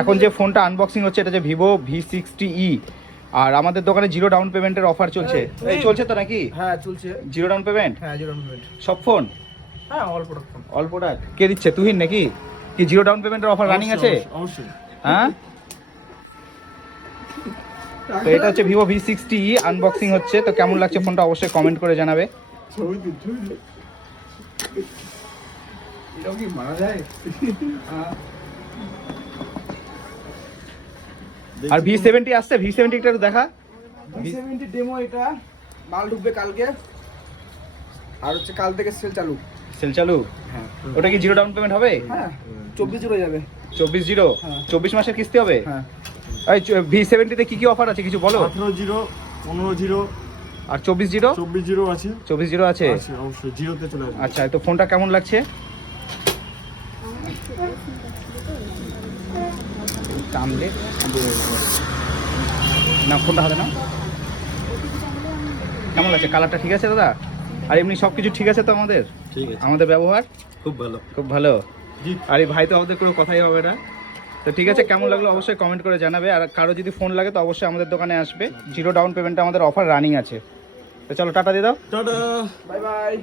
এখন যে ফোনটা আনবক্সিং হচ্ছে এটা যে ভিভো V60e, আর আমাদের দোকানে 0 ডাউন পেমেন্টের অফার চলছে। এই চলছে তো নাকি? হ্যাঁ চলছে। 0 ডাউন পেমেন্ট? হ্যাঁ 0 ডাউন পেমেন্ট সব ফোন? হ্যাঁ অল্পটা ফোন। অল্পটা কে দিচ্ছে? তুহিন নাকি? কি 0 ডাউন পেমেন্টের অফার রানিং আছে? অবশ্যই। হ্যাঁ, তো এটা হচ্ছে ভিভো V60e আনবক্সিং হচ্ছে। তো কেমন লাগছে ফোনটা অবশ্যই কমেন্ট করে জানাবে। এটাও কি মারা যায়? আর V70 আসছে, V70 টা দেখা। V70 ডেমো, এটা মাল ঢুকবে কালকে, আর হচ্ছে কাল থেকে সেল চালু। সেল চালু? হ্যাঁ। ওটা কি 0 ডাউন পেমেন্ট হবে? হ্যাঁ 24 হয়ে যাবে। 24-0? হ্যাঁ। 24 মাসের কিস্তি হবে? হ্যাঁ। এই V70 তে কি কি অফার আছে কিছু বলো। 18-0, 15-0 আর 24-0? 24-0 আছে। 24-0 আছে? অবশ্যই, 0-তে চলে আসবে। আচ্ছা, তো ফোনটা কেমন লাগছে? টানলে না, ফোনটা হাতে নাও। কেমন লাগছে? কালারটা ঠিক আছে দাদা? আর এমনি সব কিছু ঠিক আছে তো আমাদের? ঠিক আছে, আমাদের ব্যবহার খুব ভালো। খুব ভালো। জি। আর এই ভাই তো আমাদের কোনো কথাই হবে না। তো ঠিক আছে, কেমন লাগলো অবশ্যই কমেন্ট করে জানাবে। আর কারো যদি ফোন লাগে তো অবশ্যই আমাদের দোকানে আসবে। 0 ডাউন পেমেন্টে আমাদের অফার রানিং আছে। তো চলো টাটা দিয়ে দাও। টাটা। Bye bye.